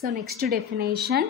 So next definition.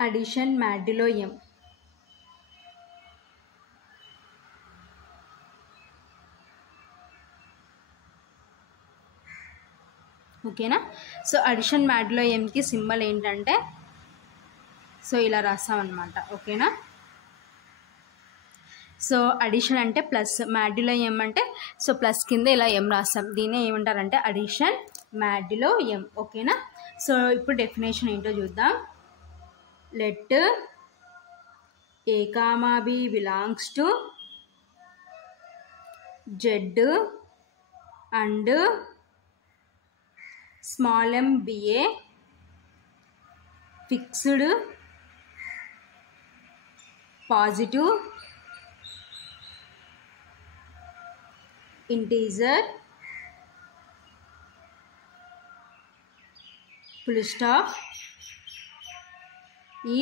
Addition modulo m. ఓకేనా. So addition modulo ఎంకి symbol ఏంటంటే so ఇలా రాస్తాం అన్నమాట. ఓకేనా. సో అడిషన్ అంటే ప్లస్, మాడ్యులో ఎం అంటే సో ప్లస్ కింద ఇలా ఎం రాస్తాం. దీన్ని ఏమంటారంటే అడిషన్ మాడ్యులో ఎం. ఓకేనా. సో ఇప్పుడు డెఫినేషన్ ఏంటో చూద్దాం. Let A comma B belongs to Z and small m be a fixed positive integer full stop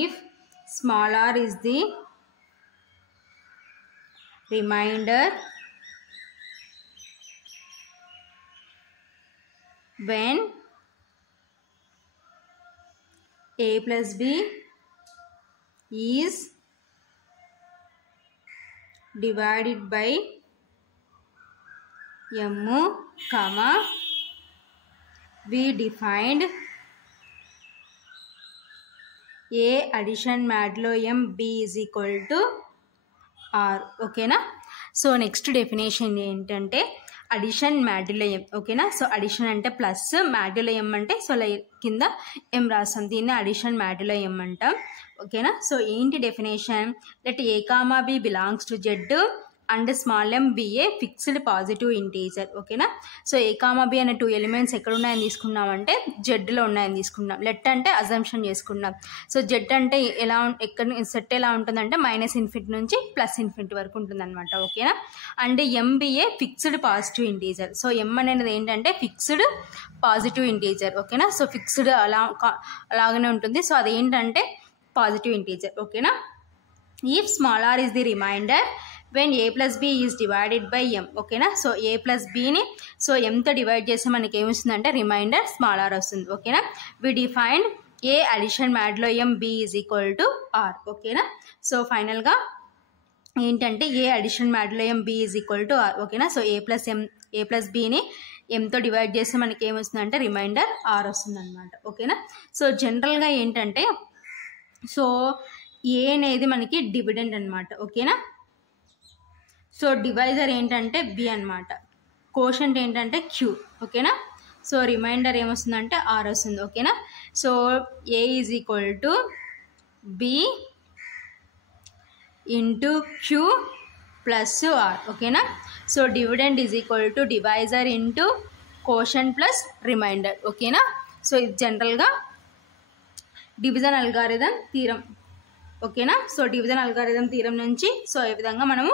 if small r is the remainder when a plus b is divided by m, comma we defined a addition modulo m b is equal to r. ఓకేనా. So next definition ఏంటంటే addition modulo ఎం. ఓకేనా. So addition అంటే plus, modulo ఎం అంటే so కింద ఎం రాస్తాం. దీన్ని addition modulo ఎం అంటాం. ఓకేనా. సో ఏంటి definition? Let A comma B belongs to Z and small M be a fixed positive integer. ఓకేనా. సో ఏ కామా బి అనే 2 ఎలిమెంట్స్ ఎక్కడ ఉన్నాయని తీసుకున్నామంటే జెడ్లో ఉన్నాయని తీసుకున్నాం. లెట్ అంటే అజంప్షన్ చేసుకున్నాం. సో జెడ్ అంటే ఎలా ఎక్కడ సెట్ ఎలా ఉంటుందంటే -∞ నుంచి +∞ వరకు ఉంటుంది అనమాట. ఓకేనా. And m be a fixed positive integer. So m అనేది ఏంటంటే ఫిక్స్డ్ పాజిటివ్ ఇంటీజర్. ఓకేనా. సో ఫిక్స్డ్ అలాగనే ఉంటుంది. సో అదేంటంటే పాజిటివ్ ఇంటీజర్. ఓకేనా. If small r is the remainder when a plus b is divided by m. ఓకేనా. సో a plus bని so mతో డివైడ్ చేస్తే మనకి ఏమొస్తుందంటే రిమైండర్ స్మాల్ ఆర్ వస్తుంది. ఓకేనా. We defined a addition modulo m b is equal to r. ఓకేనా. So ఫైనల్గా ఏంటంటే a addition modulo m b is equal to r. ఓకేనా. సో a plus bని mతో డివైడ్ చేస్తే మనకి ఏమొస్తుందంటే రిమైండర్ r వస్తుంది అనమాట. ఓకేనా. సో జనరల్గా ఏంటంటే సో ఏ అనేది మనకి డివిడెండ్ అనమాట. ఓకేనా. సో డివైజర్ ఏంటంటే బి అనమాట. కోషంట్ ఏంటంటే క్యూ. ఓకేనా. సో రిమైండర్ ఏమొస్తుందంటే ఆర్ వస్తుంది. ఓకేనా. So a is equal to b into q plus r. ఓకేనా. So dividend is equal to divisor into quotient plus remainder. ఓకేనా. సో ఇది జనరల్గా డివిజన్ అల్గారిథం థీరం. ఓకేనా. సో డివిజన్ అల్గారిథం థీరం నుంచి so ఈ విధంగా మనము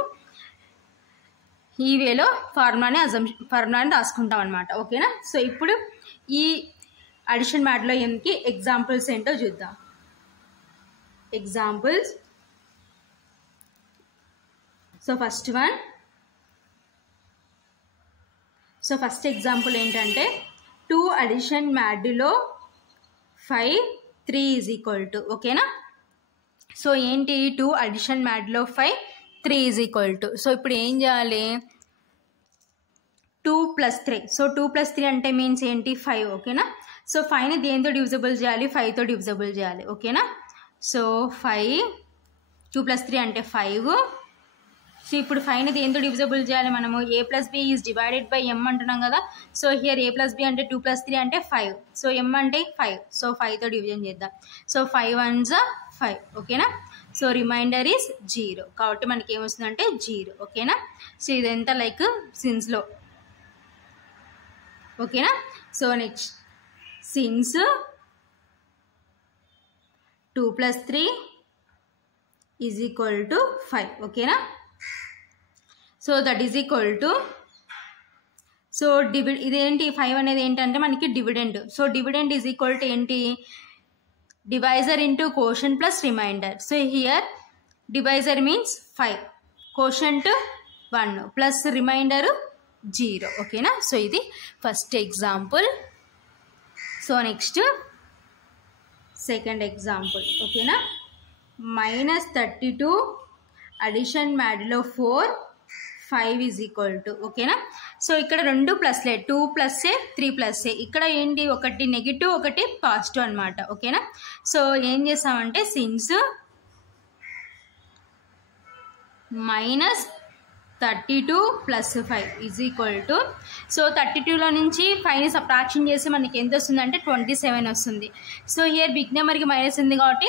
ఈ వేలో ఫార్ములాని రాసుకుంటాం అనమాట. ఓకేనా. సో ఇప్పుడు ఈ అడిషన్ మాడ్యులో ఎంకి ఎగ్జాంపుల్స్ ఏంటో చూద్దాం. Examples. So first one. So first example ఏంటంటే 2 addition modulo 5 3 is equal to. ఓకేనా. సో ఏంటి 2 addition modulo 5 3 is equal to. So ఇప్పుడు ఏం చేయాలి? 2 + 3. సో 2 + 3 అంటే మీన్స్ ఏంటి 5. ఓకేనా. సో 5ని దేంతో డివిజిబుల్ చేయాలి? 5తో డివిజిబుల్ చేయాలి. ఓకేనా. సో 5 2 + 3 అంటే 5. సో ఇప్పుడు 5ని దేంతో డివిజిబుల్ చేయాలి మనము? a + b is divided by m అంటున్నాం కదా. సో హియర్ a + b అంటే 2 + 3 అంటే 5. సో m అంటే 5. సో 5తో డివిజన్ చేద్దాం. So 5 1s 5. ఓకేనా. So remainder is 0. కాబట్టి మనకి ఏమొస్తుందంటే 0. ఓకేనా. సో ఇదంతా లైక్ సిన్స్లో. ఓకేనా. So next since 2 + 3 is equal to 5. ఓకేనా. So that is equal to so ఇదేంటి 5 అనేది ఏంటంటే మనకి dividend. So dividend is equal to ఏంటి? Divisor into quotient plus remainder. So here divisor means 5, quotient 1 plus remainder 0. ఓకేనా. So ఇది first example. So next second example. ఓకేనా. -32 addition modulo 4 5 is equal to. ఓకేనా. So ఇక్కడ 2 ప్లస్లే, 2 ప్లస్ఏ 3 ప్లస్ఏ. ఇక్కడ ఏంటి, ఒకటి negative ఒకటి పాజిటివ్ అనమాట. ఓకేనా. సో ఏం చేస్తామంటే since -32 + 5 is equal to, so 32లో నుంచి 5ని సబ్ట్రాక్షన్ చేసి మనకి ఎంత వస్తుందంటే 27 వస్తుంది. సో హియర్ బిగ్ నెంబర్కి మైనస్ ఉంది కాబట్టి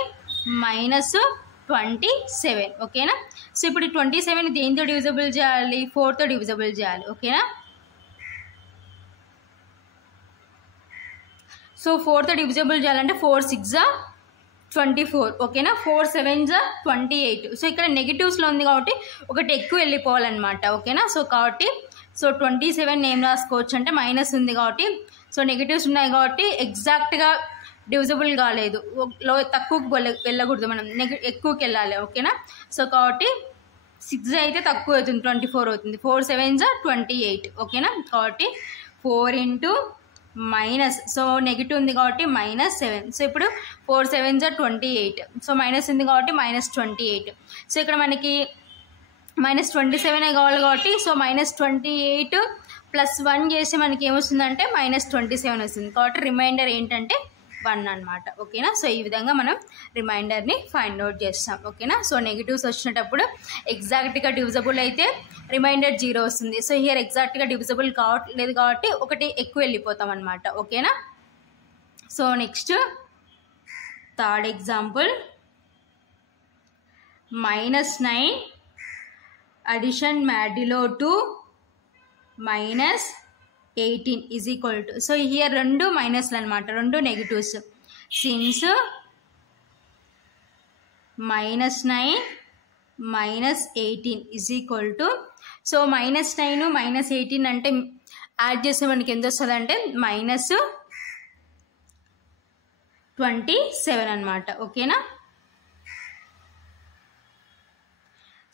-27. ఓకేనా. సో ఇప్పుడు 27 దేంతో డివిజబుల్ చేయాలి, 4తో డివిజబుల్ చేయాలి. ఓకేనా. సో 4తో డివిజబుల్ చేయాలంటే 4 6 24. ఓకేనా. 4 7 28. సో ఇక్కడ నెగిటివ్స్లో ఉంది కాబట్టి ఒకటి ఎక్కువ వెళ్ళిపోవాలన్నమాట. ఓకేనా. సో కాబట్టి 27 ఏం రాసుకోవచ్చు అంటే మైనస్ ఉంది కాబట్టి, సో నెగిటివ్స్ ఉన్నాయి కాబట్టి ఎగ్జాక్ట్గా డివిజబుల్ కాలేదు, తక్కువకి వెళ్ళకూడదు, మనం ఎక్కువకి వెళ్ళాలి. ఓకేనా. సో కాబట్టి 6 అయితే తక్కువ అవుతుంది, 24 అవుతుంది. 4 7 28. ఓకేనా. కాబట్టి 4 ఇంటూ మైనస్, సో నెగిటివ్ ఉంది కాబట్టి -7. సో ఇప్పుడు 4 7 28. సో మైనస్ ఉంది కాబట్టి -28. సో ఇక్కడ మనకి -27 కావాలి కాబట్టి, సో -28 + 1 చేసి మనకి ఏమొస్తుందంటే -27 వస్తుంది. కాబట్టి రిమైండర్ ఏంటంటే 1 అనమాట. ఓకేనా. సో ఈ విధంగా మనం రిమైండర్ని ఫైండ్ అవుట్ చేస్తాం. ఓకేనా. సో నెగిటివ్స్ వచ్చినప్పుడు ఎగ్జాక్ట్గా డివిజబుల్ అయితే రిమైండర్ 0 వస్తుంది. సో హియర్ ఎగ్జాక్ట్గా డివిజబుల్ కావట్లేదు కాబట్టి ఒకటి ఎక్కువ వెళ్ళిపోతాం అనమాట. ఓకేనా. So next third example, -9 addition modulo 2 -18 is equal to. So here 2 మైనస్లు అనమాట, 2 negatives. Since -9 -18 is equal to, so -9 -18 అంటే యాడ్ చేస్తే మనకి ఎంత వస్తుంది అంటే -27 అనమాట. ఓకేనా.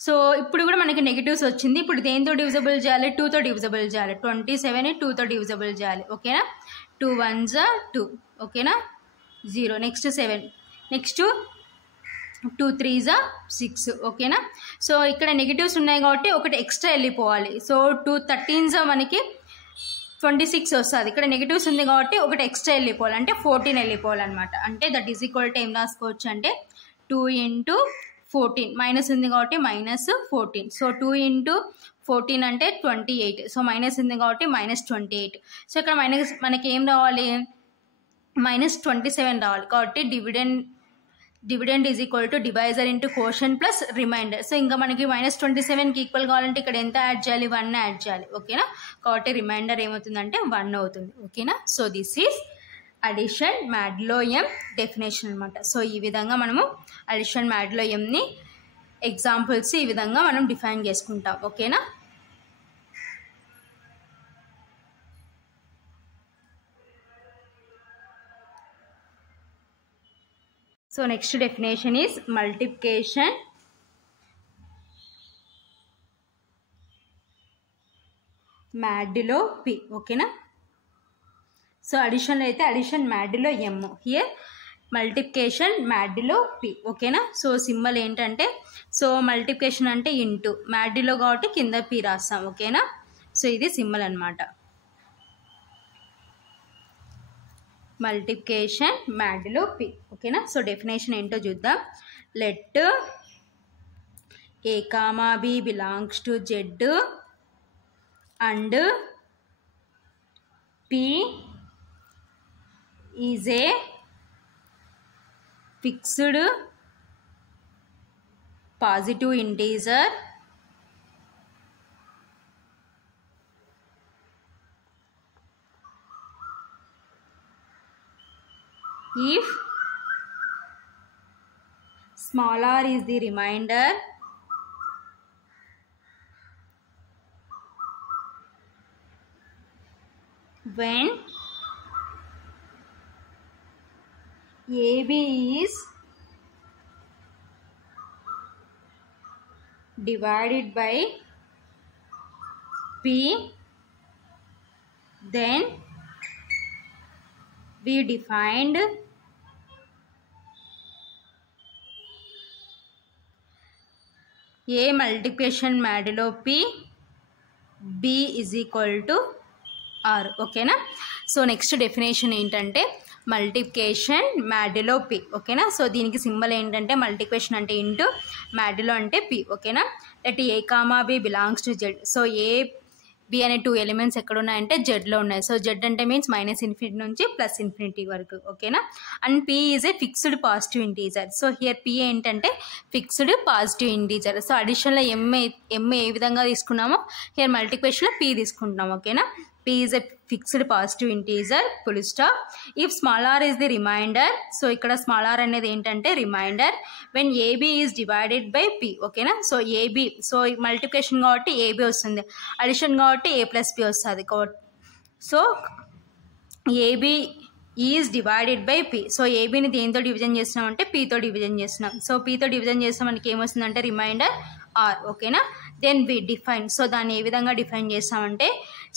సో ఇప్పుడు కూడా మనకి నెగిటివ్స్ వచ్చింది. ఇప్పుడు దేంతో డివిజబుల్ చేయాలి, 2తో డివిజబుల్ చేయాలి. 27 2తో డివిజబుల్ చేయాలి. ఓకేనా. 2 1 2. ఓకేనా. 0. నెక్స్ట్ 7. నెక్స్ట్ 2 3 6. ఓకేనా. సో ఇక్కడ నెగిటివ్స్ ఉన్నాయి కాబట్టి ఒకటి ఎక్స్ట్రా వెళ్ళిపోవాలి. సో 2 13 మనకి 26 వస్తుంది. ఇక్కడ నెగిటివ్స్ ఉంది కాబట్టి ఒకటి ఎక్స్ట్రా వెళ్ళిపోవాలి, అంటే 14 వెళ్ళిపోవాలన్నమాట. అంటే దట్ ఈజ్ ఈక్వల్ టు ఏం రాసుకోవచ్చు అంటే 2 ఇంటూ 14, మైనస్ ఉంది కాబట్టి -14. సో 2 ఇంటూ 14 అంటే 28. సో మైనస్ ఉంది కాబట్టి -28. సో ఇక్కడ మనకి ఏం రావాలి, -27 రావాలి. కాబట్టి dividend is equal to divisor into caution plus remainder. So ఇంకా మనకి -27కి ఈక్వల్ కావాలంటే ఇక్కడ ఎంత యాడ్ చేయాలి, 1 యాడ్ చేయాలి. ఓకేనా. కాబట్టి రిమైండర్ ఏమవుతుందంటే 1 అవుతుంది. ఓకేనా. So this is addition modulo m definition అనమాట. సో ఈ విధంగా మనము అడిషన్ మ్యాడ్లో ఎంని ఎగ్జాంపుల్స్ ఈ విధంగా మనం డిఫైన్ చేసుకుంటాం. ఓకేనా. So next definition is multiplication modulo p. ఓకేనా. సో అడిషన్లో అయితే addition modulo m, here multiplication modulo p. ఓకేనా. సో సింబల్ ఏంటంటే, సో మల్టిప్లికేషన్ అంటే ఇంటూ, మ్యాడ్లో కాబట్టి కింద పి రాస్తాం. ఓకేనా. సో ఇది సింబల్ అనమాట, మల్టిప్లికేషన్ మ్యాడ్లో పి. ఓకేనా. సో డెఫినేషన్ ఏంటో చూద్దాం. Let A, B belongs to Z and P is a fixed positive integer if small r is the remainder when AB is divided by P then we defined A multiplication modulo P, B is equal to R. ఓకేనా. So next definition ఏంటంటే multiplication modulo P. ఓకేనా. So దీనికి symbol ఏంటంటే multiplication అంటే into, modulo అంటే P. ఓకేనా. That A comma B belongs to Z. So A B అనే 2 elements ఎక్కడ ఉన్నాయంటే జెడ్లో ఉన్నాయి. సో జెడ్ అంటే మీన్స్ -∞ నుంచి +∞ వరకు. ఓకేనా. And P is a fixed positive integer. So here P ఏంటంటే ఫిక్స్డ్ పాజిటివ్ ఇంటీజర్. సో అడిషన్లో ఎం ఏ విధంగా తీసుకున్నామో హియర్ మల్టిప్లికేషన్లో పి తీసుకుంటున్నాం. ఓకేనా. P is a fixed positive integer, full stop. If small r is the remainder, so ikkada small r anedi entante remainder when AB is divided by P. Okay na. So AB, so multiplication kabatti AB vastundi, addition kabatti A plus P vastadi. So AB is divided by P. So AB ni dento division chestunam ante P tho division chestunam. So P tho division cheste maniki em vastundante remainder R. Okay na. Then we define, so దాన్ని ఏ విధంగా define చేస్తామంటే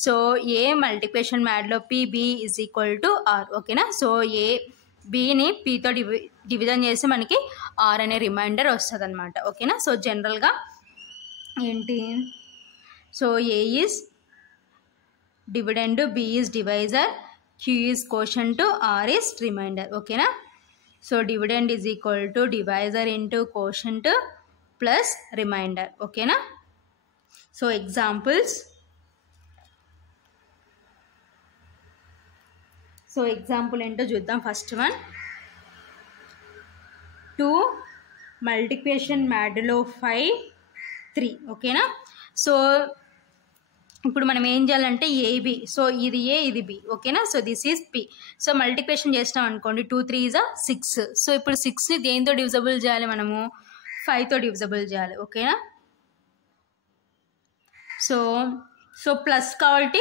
so a multiplication modulo p b is equal to r. ఓకేనా. So a బిని పితో division చేస్తే మనకి are అనే reminder వస్తుంది అనమాట. ఓకేనా. సో జనరల్గా ఏంటి, so a is dividend, b is divisor, q is quotient, r is remainder. ఓకేనా. So dividend is equal to divisor into quotient plus remainder. ఓకేనా. సో ఎగ్జాంపుల్స్, సో ఎగ్జాంపుల్ ఏంటో చూద్దాం. First one 2 multiplication modulo 5 3. ఓకేనా. So ఇప్పుడు మనం ఏం చేయాలంటే AB, so ఇది ఏ ఇది బి. ఓకేనా. So this is P. So multiplication చేసినాం అనుకోండి 2 3 is 6. సో ఇప్పుడు 6ని దేంతో డివిజబుల్ చేయాలి, మనము 5తో డివిజబుల్ చేయాలి. ఓకేనా. సో ప్లస్ కాబట్టి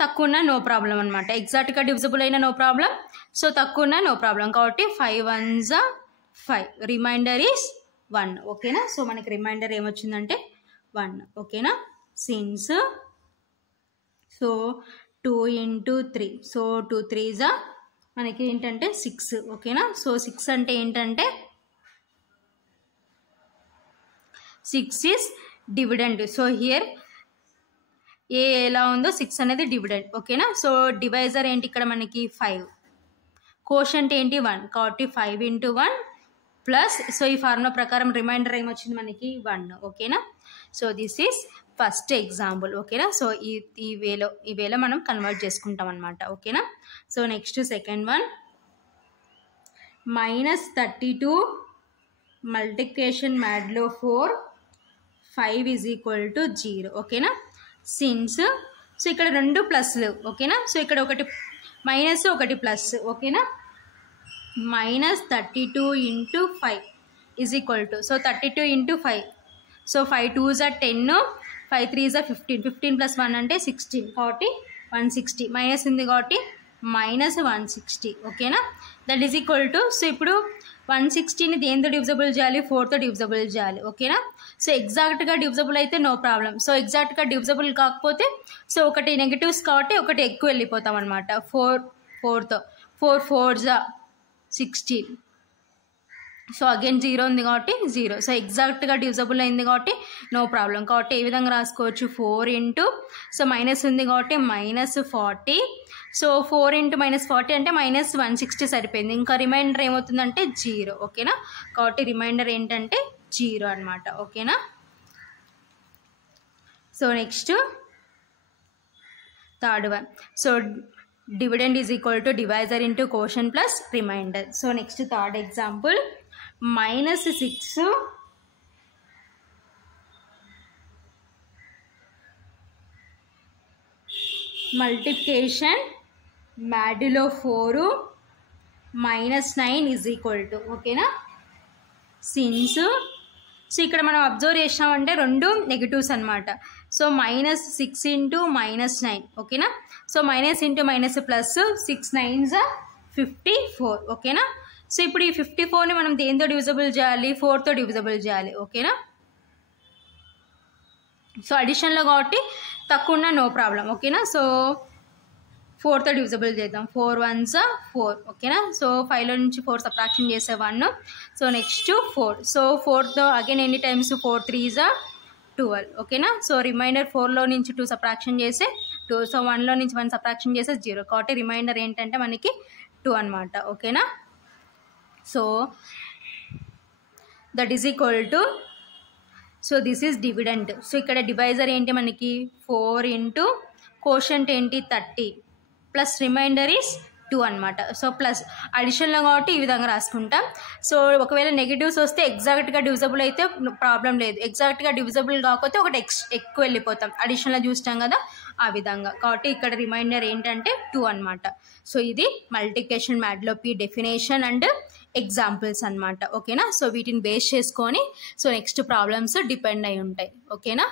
తక్కువ ఉన్న నో ప్రాబ్లం అనమాట. ఎగ్జాక్ట్గా డివిజబుల్ అయినా నో ప్రాబ్లం, సో తక్కువ ఉన్న నో ప్రాబ్లం. కాబట్టి 5 1s 5, రిమైండర్ ఈజ్ 1. ఓకేనా. సో మనకి రిమైండర్ ఏమొచ్చిందంటే 1. ఓకేనా. Since so 2 into 3, so 2 3s మనకి ఏంటంటే 6. ఓకేనా. సో 6 అంటే ఏంటంటే 6 ఈజ్ డివిడెండ్. సో హియర్ ఏ ఎలా ఉందో 6 అనేది డివిడెండ్. ఓకేనా. సో డివైజర్ ఏంటి ఇక్కడ మనకి 5, కోషంట్ ఏంటి 1, కాబట్టి 5 into 1 ప్లస్, సో ఈ ఫార్ములా ప్రకారం రిమైండర్ ఏమొచ్చింది మనకి 1. ఓకేనా. So this is first example. ఓకేనా. సో ఈ వేలో మనం కన్వర్ట్ చేసుకుంటాం అనమాట. ఓకేనా. So next second one -32 multiplication modulo 4 5 is equal to 0. ఓకేనా. సిన్స్, సో ఇక్కడ 2 ప్లస్లు. ఓకేనా. సో ఇక్కడ ఒకటి మైనస్ ఒకటి ప్లస్. ఓకేనా. -32 into 5 is equal to, so 32 into 5, so 5 2s 10, 5 3s 15, 15 + 1 అంటే 16, కాబట్టి 160. మైనస్ ఉంది కాబట్టి -160. ఓకేనా. That is equal to, so ఇప్పుడు 160ని దేంతో డివిజబుల్ చేయాలి, 4తో డివిజబుల్ చేయాలి. ఓకేనా. సో ఎగ్జాక్ట్గా డివిజబుల్ అయితే నో ప్రాబ్లం. సో ఎగ్జాక్ట్గా డివిజబుల్ కాకపోతే సో ఒకటి నెగిటివ్స్ కాబట్టి ఒకటి ఎక్కువ వెళ్ళిపోతాం అనమాట. 4తో 4 4s 16, సో అగైన్ 0 ఉంది కాబట్టి 0. సో ఎగ్జాక్ట్గా డివిజబుల్ అయింది కాబట్టి నో ప్రాబ్లం. కాబట్టి ఏ విధంగా రాసుకోవచ్చు, 4 into, సో మైనస్ ఉంది కాబట్టి -40, సో 4 into -40 అంటే -160 సరిపోయింది. ఇంకా రిమైండర్ ఏమవుతుందంటే 0. ఓకేనా. కాబట్టి రిమైండర్ ఏంటంటే 0 అనమాట. ఓకేనా. So next third one, so dividend is equal to divisor into caution plus remainder. So next third example -6 multiplication modulo 4 -9 is equal to. ఓకేనా. సిన్స్, సో ఇక్కడ మనం అబ్జర్వ్ చేసామంటే 2 నెగిటివ్స్ అనమాట. So -6 into -9. ఓకేనా. So minus into minus plus, 6 9s 54. ఓకేనా. So ఇప్పుడు ఈ 54ని మనం దేంతో డివిజబుల్ చేయాలి, 4తో డివిజబుల్ చేయాలి. ఓకేనా. సో అడిషన్లో కాబట్టి తక్కువ ఉన్న నో ప్రాబ్లం. ఓకేనా. సో 4తో డివిజబుల్ చేద్దాం. 4 1s 4 ఓకేనా. సో 5లో నుంచి 4 సబ్ట్రాక్షన్ చేసే 1. So next 4. సో 4తో అగైన్ ఎన్ని టైమ్స్ 4 3s 12 ఓకేనా. సో రిమైండర్ 4లో నుంచి 2 సబ్ట్రాక్షన్ చేసే 2. సో 1లో నుంచి 1 సబ్ట్రాక్షన్ చేసే 0. కాబట్టి రిమైండర్ ఏంటంటే మనకి 2 అనమాట ఓకేనా. So that is equal to, so this is dividend. So ఇక్కడ డివైజర్ ఏంటి మనకి 4 ఇంటూ కోషంట్ ఏంటి 30 ప్లస్ రిమైండర్ ఈస్ 2 అనమాట. సో ప్లస్ అడిషన్లో కాబట్టి ఈ విధంగా రాసుకుంటాం. సో ఒకవేళ నెగిటివ్స్ వస్తే ఎగ్జాక్ట్గా డివిజబుల్ అయితే ప్రాబ్లం లేదు, ఎగ్జాక్ట్గా డివిజబుల్ కాకపోతే ఒకటి ఎక్కువ వెళ్ళిపోతాం, అడిషన్లో చూస్తాం కదా ఆ విధంగా. కాబట్టి ఇక్కడ రిమైండర్ ఏంటంటే 2 అనమాట. సో ఇది multiplication modulo p definition and examples అనమాట ఓకేనా. సో వీటిని బేస్ చేసుకొని సో నెక్స్ట్ ప్రాబ్లమ్స్ డిపెండ్ అయి ఉంటాయి ఓకేనా.